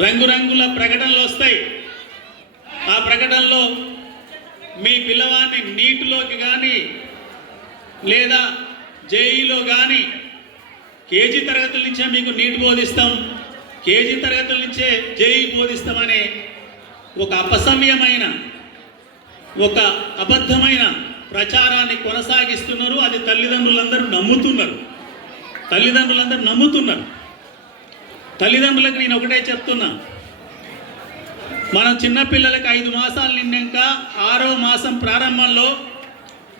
రంగురంగుల ప్రకటనలు వస్తాయి. ఆ ప్రకటనలో మీ పిల్లవాడిని నీటిలోకి కానీ లేదా జేఈలో కానీ కేజీ తరగతుల నుంచే మీకు నీట్ బోధిస్తాం. కేజీ తరగతుల నుంచే జేఈ బోధిస్తామనే ఒక అపసమయమైన ఒక అబద్ధమైన ప్రచారాన్ని కొనసాగిస్తున్నారు. అది తల్లిదండ్రులందరూ నమ్ముతున్నారు. తల్లిదండ్రులందరూ నమ్ముతున్నారు. తల్లిదండ్రులకు నేను ఒకటే చెప్తున్నా. మనం చిన్నపిల్లలకు ఐదు మాసాలు నిండాక ఆరో మాసం ప్రారంభంలో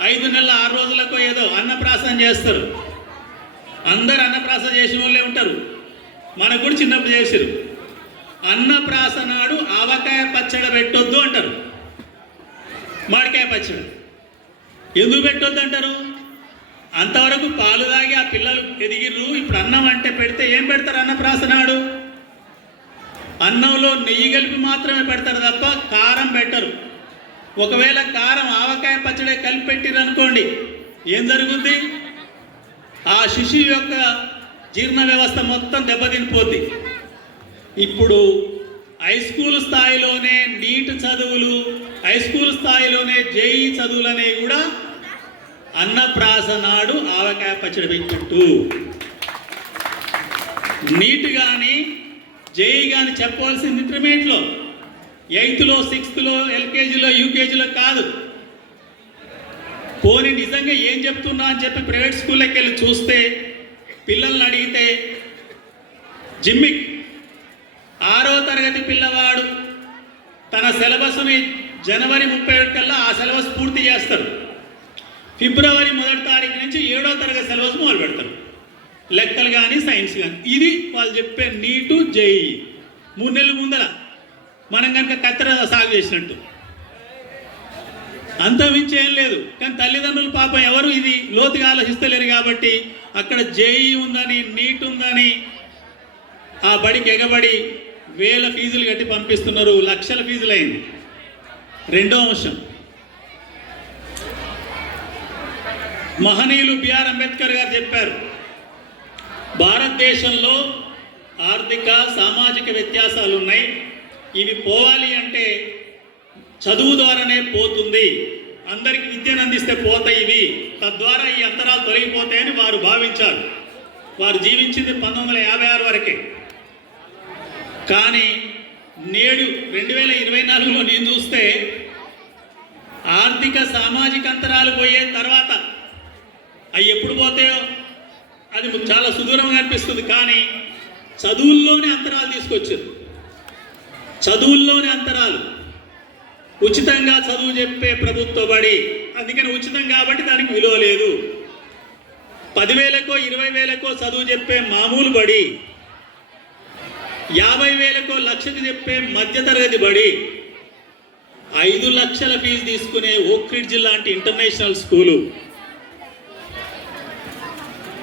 ఐదు నెలల ఆరు రోజులకు ఏదో అన్నప్రాసన చేస్తారు. అందరు అన్నప్రాసన చేసిన వాళ్ళే ఉంటారు. మనకు కూడా చిన్నప్పుడు చేసారు అన్నప్రాసనాడు ఆవకాయ పచ్చడి పెట్టొద్దు అంటారు. మామిడికాయ పచ్చడి. ఎందుకు పెట్టొద్దు అంటారు? అంతవరకు పాలు తాగి ఆ పిల్లలు ఎదిగిర్రు. ఇప్పుడు అన్నం అంటే పెడితే ఏం పెడతారు అన్నప్రాసనాడు? అన్నంలో నెయ్యి కలిపి మాత్రమే పెడతారు తప్ప కారం పెట్టరు. ఒకవేళ కారం ఆవకాయ పచ్చడి కలిపి పెట్టిరు అనుకోండి ఏం జరుగుద్ది? ఆ శిశువు యొక్క జీర్ణ వ్యవస్థ మొత్తం దెబ్బతినిపోద్ది. ఇప్పుడు హై స్కూల్ స్థాయిలోనే నీట్ చదువులు హై స్కూల్ స్థాయిలోనే జేఈ చదువులు అనేవి కూడా అన్నప్రాస నాడు ఆవకాయ పచ్చడి పెట్టినట్టు నీట్ కానీ జేఈ కానీ చెప్పవలసింది ఇంటర్మీడియట్లో. ఎయిత్లో సిక్స్త్లో ఎల్కేజీలో యూకేజీలో కాదు. పోనీ నిజంగా ఏం చెప్తున్నా అని చెప్పి ప్రైవేట్ స్కూల్లోకి వెళ్ళి చూస్తే పిల్లల్ని అడిగితే జిమ్మిక్ ఆరో తరగతి పిల్లవాడు తన సిలబస్ని జనవరి ముప్పై ఒకటి కల్లా ఆ సిలబస్ పూర్తి చేస్తారు ఫిబ్రవరి మొదటి తారీఖు నుంచి ఏడో తరగతి సిలబస్ మొదలు పెడతారు. లెక్కలు కానీ సైన్స్ కానీ ఇది వాళ్ళు చెప్పే నీటు జేఈ. మూడు నెలల ముందర. మనం కనుక కత్తెర సాగు చేసినట్టు. అంత మించి ఏం లేదు. కానీ తల్లిదండ్రులు పాపం ఎవరు ఇది? లోతుగా ఆలోచిస్తలేరు కాబట్టి అక్కడ జేఈ ఉందని నీట్ ఉందని ఆ బడికి ఎగబడి వేల ఫీజులు కట్టి పంపిస్తున్నారు. లక్షల ఫీజులు అయింది రెండో అంశం. మహనీయులు బిఆర్ అంబేద్కర్ గారు చెప్పారు భారతదేశంలో ఆర్థిక సామాజిక వ్యత్యాసాలు ఉన్నాయి. ఇవి పోవాలి అంటే చదువు ద్వారానే పోతుంది. అందరికి విద్యను అందిస్తే పోతాయి ఇవి. తద్వారా ఈ అంతరాలు తొలగిపోతాయని వారు భావించారు. వారు జీవించింది పంతొమ్మిది వందల యాభై ఆరు వరకే. కానీ నేడు రెండు వేల ఇరవై నాలుగులో నేను చూస్తే ఆర్థిక సామాజిక అంతరాలు పోయే తర్వాత అవి ఎప్పుడు పోతాయో? అది చాలా సుదూరంగా అనిపిస్తుంది కానీ చదువుల్లోనే అంతరాలు తీసుకొచ్చారు. చదువుల్లోనే అంతరాలు. ఉచితంగా చదువు చెప్పే ప్రభుత్వ బడి అందుకని ఉచితం కాబట్టి దానికి విలువ లేదు. పదివేలకో ఇరవై వేలకో చదువు చెప్పే మామూలు బడి యాభై వేలకో లక్షకు చెప్పే మధ్యతరగతి బడి ఐదు లక్షల ఫీజు తీసుకునే ఓక్రిడ్జ్ లాంటి ఇంటర్నేషనల్ స్కూలు.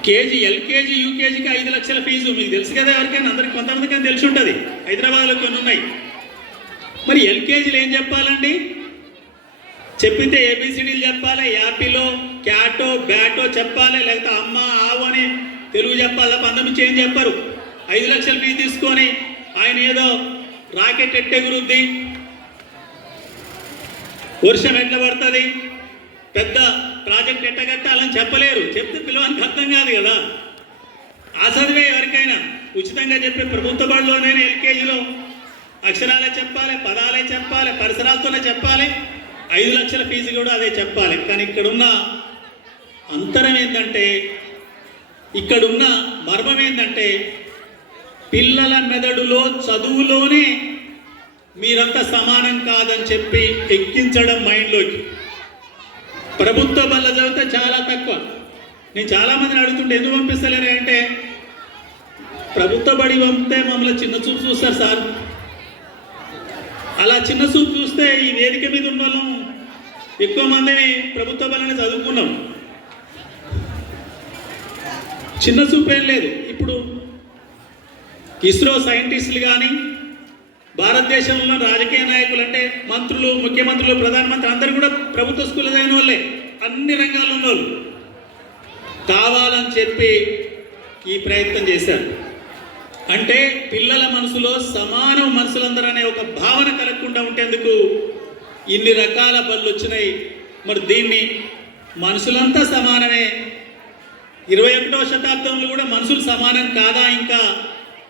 కేజీ ఎల్కేజీ యూకేజీకి ఐదు లక్షల ఫీజు. మీకు తెలుసు కదా ఎవరికైనా? అందరికి కొంతమందికైనా తెలిసి ఉంటుంది. హైదరాబాద్లో కొన్ని ఉన్నాయి. మరి ఎల్కేజీలు ఏం చెప్పాలండి? చెప్పితే ఏబిసిడీలు చెప్పాలి? యాపిలో క్యాటో బ్యాటో చెప్పాలి? లేకపోతే అమ్మ ఆవు అని తెలుగు చెప్పాలి? తప్ప అంతమించి ఏం చెప్పరు? ఐదు లక్షల ఫీజు తీసుకొని ఆయన ఏదో రాకెట్ ఎట్టెగురుద్ది వర్షం ఎట్లా పడుతుంది? పెద్ద ప్రాజెక్ట్ ఎట్ట కట్టాలని చెప్పలేరు. చెప్తే పిల్లవానికి అర్థం కాదు కదా. ఆ చదివే ఎవరికైనా ఉచితంగా చెప్పే ప్రభుత్వ బడిలోనే ఎల్కేజీలో అక్షరాలే చెప్పాలి పదాలే చెప్పాలి పరిసరాలతోనే చెప్పాలి. ఐదు లక్షల ఫీజు కూడా అదే చెప్పాలి. కానీ ఇక్కడున్న అంతరం ఏంటంటే ఇక్కడున్న మర్మం ఏంటంటే పిల్లల మెదడులో చదువులోనే మీరంతా సమానం కాదని చెప్పి ఎక్కించడం మైండ్లోకి. ప్రభుత్వ బల్ల చదివితే చాలా తక్కువ. నేను చాలా మందిని అడుగుతుంటే ఎందుకు పంపిస్తలేరు అంటే ప్రభుత్వ బడి పంపితే మమ్మల్ని చిన్న చూపు చూస్తారు సార్. అలా చిన్న చూపు చూస్తే ఈ వేదిక మీద ఉన్న వాళ్ళం ఎక్కువ మందిని ప్రభుత్వ బలని చదువుకున్నాం. చిన్న చూపు ఏం లేదు. ఇప్పుడు ఇస్రో సైంటిస్టులు కానీ భారతదేశంలో రాజకీయ నాయకులు అంటే మంత్రులు ముఖ్యమంత్రులు ప్రధానమంత్రి అందరూ కూడా ప్రభుత్వ స్కూల్ చదివిన వాళ్ళే అన్ని రంగాల్లో ఉన్న వాళ్ళు కావాలని చెప్పి ఈ ప్రయత్నం చేశారు. అంటే పిల్లల మనసులో సమానం మనసులందరూ అనే ఒక భావన కలగకుండా ఉండేందుకు ఇన్ని రకాల బళ్ళు వచ్చినాయి. మరి దీన్ని మనుషులంతా సమానమే. ఇరవై ఒకటో శతాబ్దంలో కూడా మనుషులు సమానం కాదా ఇంకా?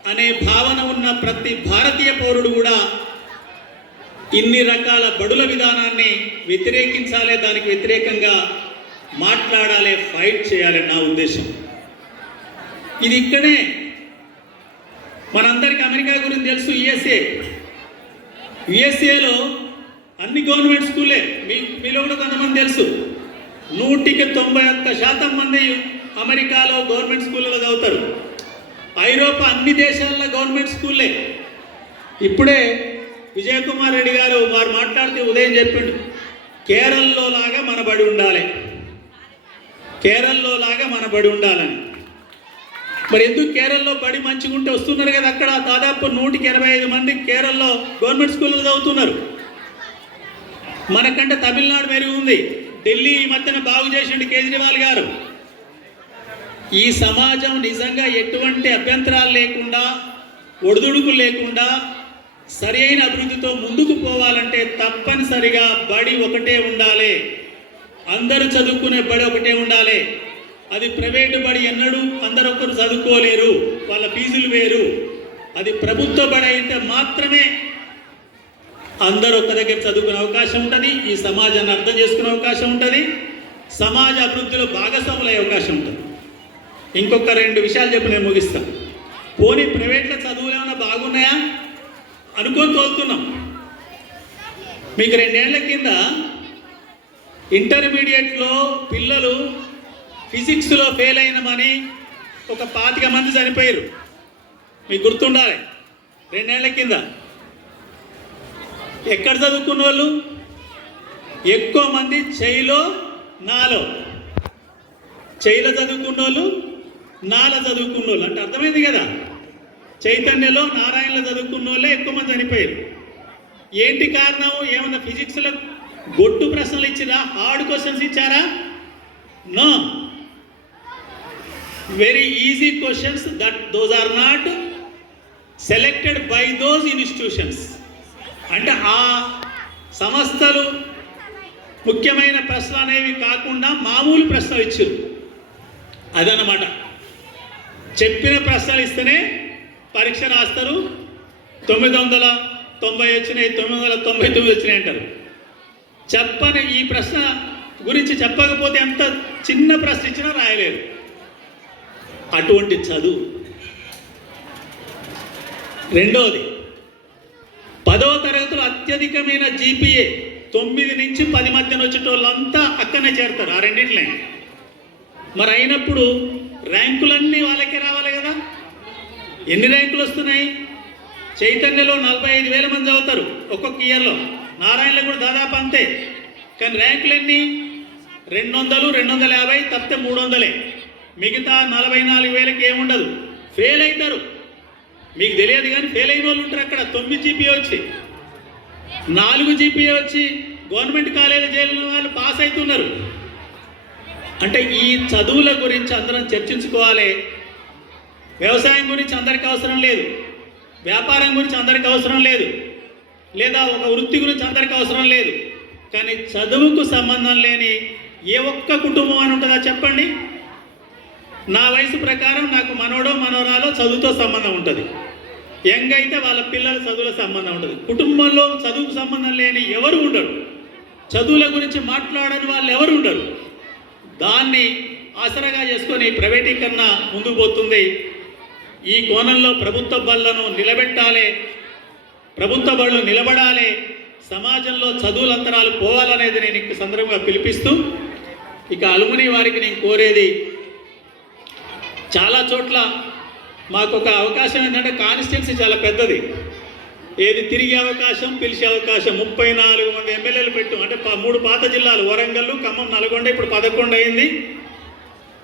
అనే భావన ఉన్న ప్రతి భారతీయ పౌరుడు కూడా ఇన్ని రకాల బడుల విధానాన్ని వ్యతిరేకించాలి దానికి వ్యతిరేకంగా మాట్లాడాలి ఫైట్ చేయాలి నా ఉద్దేశం. ఇది ఇక్కడే. మనందరికీ అమెరికా గురించి తెలుసు యుఎస్ఏ. యుఎస్ఏలో అన్ని గవర్నమెంట్ స్కూలే మీ మీలో కూడా కొంతమంది తెలుసు. నూటికి తొంభై ఒక్క శాతం మంది అమెరికాలో గవర్నమెంట్ స్కూళ్ళలో చదువుతారు. ఐరోపా అన్ని దేశాల్లో గవర్నమెంట్ స్కూల్లే. ఇప్పుడే విజయ్ కుమార్ రెడ్డి గారు వారు మాట్లాడితే ఉదయం చెప్పిండు కేరళలో లాగా మన బడి ఉండాలి. కేరళలో లాగా మన బడి ఉండాలని. మరి ఎందుకు కేరళలో బడి మంచిగా ఉంటే వస్తున్నారు కదా అక్కడ? దాదాపు నూటికి ఎనభై ఐదు మంది కేరళలో గవర్నమెంట్ స్కూల్లో చదువుతున్నారు. మనకంటే తమిళనాడు మెరుగు ఉంది. ఢిల్లీ ఈ మధ్యన బాగు చేసిండు కేజ్రీవాల్ గారు. ఈ సమాజం నిజంగా ఎటువంటి అభ్యంతరాలు లేకుండా ఒడిదుడుకులు లేకుండా సరి అయిన అభివృద్ధితో ముందుకు పోవాలంటే తప్పనిసరిగా బడి ఒకటే ఉండాలి. అందరూ చదువుకునే బడి ఒకటే ఉండాలి. అది ప్రైవేటు బడి ఎన్నడూ అందరొకరు చదువుకోలేరు. వాళ్ళ ఫీజులు వేరు. అది ప్రభుత్వ బడి అయితే మాత్రమే అందరూ ఒక దగ్గర చదువుకునే అవకాశం ఉంటుంది. ఈ సమాజాన్ని అర్థం చేసుకునే అవకాశం ఉంటుంది. సమాజ అభివృద్ధిలో భాగస్వాములయ్యే అవకాశం ఉంటుంది. ఇంకొక రెండు విషయాలు చెప్పి నేను ముగిస్తాను పోనీ ప్రైవేట్లో చదువులు ఏమైనా బాగున్నాయా? అనుకొని తోలుతున్నాం. మీకు రెండేళ్ళ కింద ఇంటర్మీడియట్లో పిల్లలు ఫిజిక్స్లో ఫెయిల్ అయినమని ఒక పాతిక మంది చనిపోయారు. మీకు గుర్తుండాలి. రెండేళ్ళ కింద ఎక్కడ చదువుకున్న వాళ్ళు ఎక్కువ మంది చేయిలో నాలో. చేయిలో చదువుకున్న వాళ్ళు నాల చదువుకున్న వాళ్ళు అంటే అర్థమైంది కదా? చైతన్యలో నారాయణలో చదువుకున్న వాళ్ళే ఎక్కువ మంది చనిపోయారు. ఏంటి కారణం? ఏమన్నా ఫిజిక్స్లో గొట్టు ప్రశ్నలు ఇచ్చినా హార్డ్ క్వశ్చన్స్ ఇచ్చారా? No very easy questions that those are not selected by those institutions అంటే ఆ సంస్థలు ముఖ్యమైన ప్రశ్నలు అనేవి కాకుండా మామూలు ప్రశ్నలు ఇచ్చారు. అదనమాట చెప్పిన ప్రశ్నలు ఇస్తేనే పరీక్ష రాస్తారు. తొమ్మిది వందల తొంభై వచ్చినాయి తొమ్మిది వందల తొంభై తొమ్మిది వచ్చినాయి అంటారు. చెప్పని ఈ ప్రశ్న గురించి చెప్పకపోతే ఎంత చిన్న ప్రశ్న ఇచ్చినా రాయలేరు అటువంటి చదువు. రెండవది పదవ తరగతిలో అత్యధికమైన జీపీఏ తొమ్మిది నుంచి పది మధ్యన వచ్చేటోళ్ళంతా అక్కడనే చేరతారు ఆ రెండింటిలో మరి అయినప్పుడు ర్యాంకులన్నీ వాళ్ళకే రావాలి కదా? ఎన్ని ర్యాంకులు వస్తున్నాయి? చైతన్యలో నలభై ఐదు వేల మంది చదువుతారు ఒక్కొక్క ఇయర్లో. నారాయణలో కూడా దాదాపు అంతే. కానీ ర్యాంకులు ఎన్ని రెండు వందలు రెండు వందల యాభై తప్పితే మూడు వందలే. మిగతా నలభై నాలుగు వేలకి ఏముండదు ఫెయిల్ అవుతారు. మీకు తెలియదు కానీ ఫెయిల్ అయిన వాళ్ళు ఉంటారు అక్కడ. తొమ్మిది జీపీఏ వచ్చి నాలుగు జీపీఏ వచ్చి గవర్నమెంట్ కాలేజీ జైలు వాళ్ళు పాస్ అవుతున్నారు. అంటే ఈ చదువుల గురించి అందరం చర్చించుకోవాలి. వ్యవసాయం గురించి అందరికి అవసరం లేదు. వ్యాపారం గురించి అందరికి అవసరం లేదు. లేదా ఒక వృత్తి గురించి అందరికి అవసరం లేదు. కానీ చదువుకు సంబంధం లేని ఏ ఒక్క కుటుంబం అని ఉంటుందా చెప్పండి? నా వయసు ప్రకారం నాకు మనోడో మనోరాలో చదువుతో సంబంధం ఉంటుంది. యంగ్ అయితే వాళ్ళ పిల్లల చదువుల సంబంధం ఉంటుంది. కుటుంబంలో చదువుకు సంబంధం లేని ఎవరు ఉండరు. చదువుల గురించి మాట్లాడని వాళ్ళు ఎవరు ఉండరు. దాన్ని ఆసరాగా చేసుకొని ప్రైవేటీకరణ ముందుకు పోతుంది. ఈ కోణంలో ప్రభుత్వ బళ్ళను నిలబెట్టాలి ప్రభుత్వ బళ్ళు నిలబడాలి సమాజంలో చదువుల అంతరాలు పోవాలనేది నేను ఈ సందర్భంగా పిలిపిస్తూ ఇక అలుముని వారికి నేను కోరేది చాలా చోట్ల మాకు ఒక అవకాశం ఏంటంటే కాన్స్టిట్యున్సీ చాలా పెద్దది. ఏది తిరిగే అవకాశం పిలిచే అవకాశం ముప్పై నాలుగు మంది ఎమ్మెల్యేలు పెట్టు. అంటే మూడు పాత జిల్లాలు వరంగల్ ఖమ్మం నల్గొండ ఇప్పుడు పదకొండు అయింది.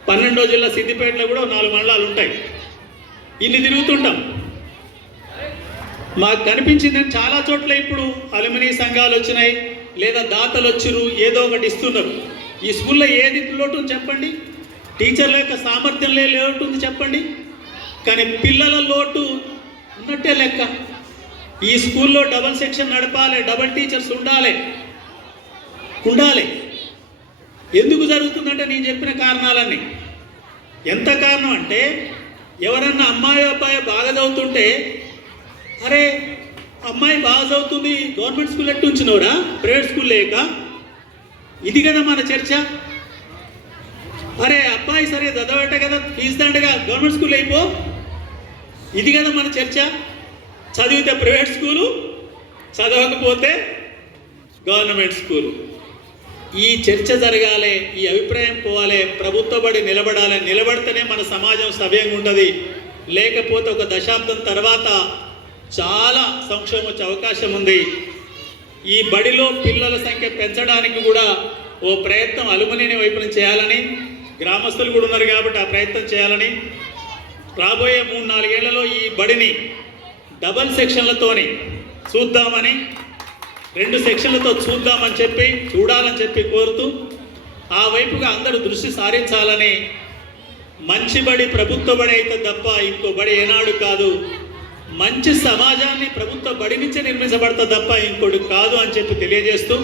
పన్నెండో జిల్లా సిద్దిపేటలో కూడా నాలుగు మండలాలు ఉంటాయి. ఇన్ని తిరుగుతుంటాం. మాకు కనిపించింది చాలా చోట్ల ఇప్పుడు అలుమినీ సంఘాలు వచ్చినాయి లేదా దాతలు వచ్చిరు ఏదో ఒకటి ఇస్తున్నారు. ఈ స్కూల్లో ఏది లోటు చెప్పండి? టీచర్ల యొక్క సామర్థ్యం లే- లోటు ఉంది చెప్పండి? కానీ పిల్లల లోటు ఉన్నట్టే లెక్క. ఈ స్కూల్లో డబల్ సెక్షన్ నడపాలి డబల్ టీచర్స్ ఉండాలి. ఉండాలి. ఎందుకు జరుగుతుందంటే నేను చెప్పిన కారణాలన్నీ. ఎంత కారణం అంటే ఎవరన్నా అమ్మాయి అబ్బాయి బాగా చదువుతుంటే అరే అమ్మాయి బాగా చదువుతుంది గవర్నమెంట్ స్కూల్ ఎట్టు ఉంచినవరా ప్రైవేట్ స్కూల్ లేక? ఇది కదా మన చర్చ. అరే అబ్బాయి సరే చదవట కదా ఫీజు దండగా గవర్నమెంట్ స్కూల్ అయిపో. ఇది కదా మన చర్చ. చదివితే ప్రైవేట్ స్కూలు చదవకపోతే గవర్నమెంట్ స్కూలు. ఈ చర్చ జరగాలి ఈ అభిప్రాయం పోవాలి ప్రభుత్వ బడి నిలబడాలి నిలబడితేనే మన సమాజం సవ్యంగా ఉంటుంది లేకపోతే ఒక దశాబ్దం తర్వాత చాలా సంక్షేమం వచ్చే అవకాశం ఉంది. ఈ బడిలో పిల్లల సంఖ్య పెంచడానికి కూడా ఓ ప్రయత్నం అలుమనేని వైపున చేయాలని గ్రామస్తులు కూడా ఉన్నారు కాబట్టి ఆ ప్రయత్నం చేయాలని. రాబోయే మూడు నాలుగేళ్ళలో ఈ బడిని డబల్ సెక్షన్లతోని చూద్దామని రెండు సెక్షన్లతో చూద్దామని చెప్పి చూడాలని చెప్పి కోరుతూ ఆ వైపుగా అందరూ దృష్టి సారించాలని మంచి బడి ప్రభుత్వ బడి అయితే తప్ప ఇంకో బడి ఏనాడు కాదు. మంచి సమాజాన్ని ప్రభుత్వ బడి నుంచే నిర్మించబడతా తప్ప ఇంకోటి కాదు అని చెప్పి తెలియజేస్తూ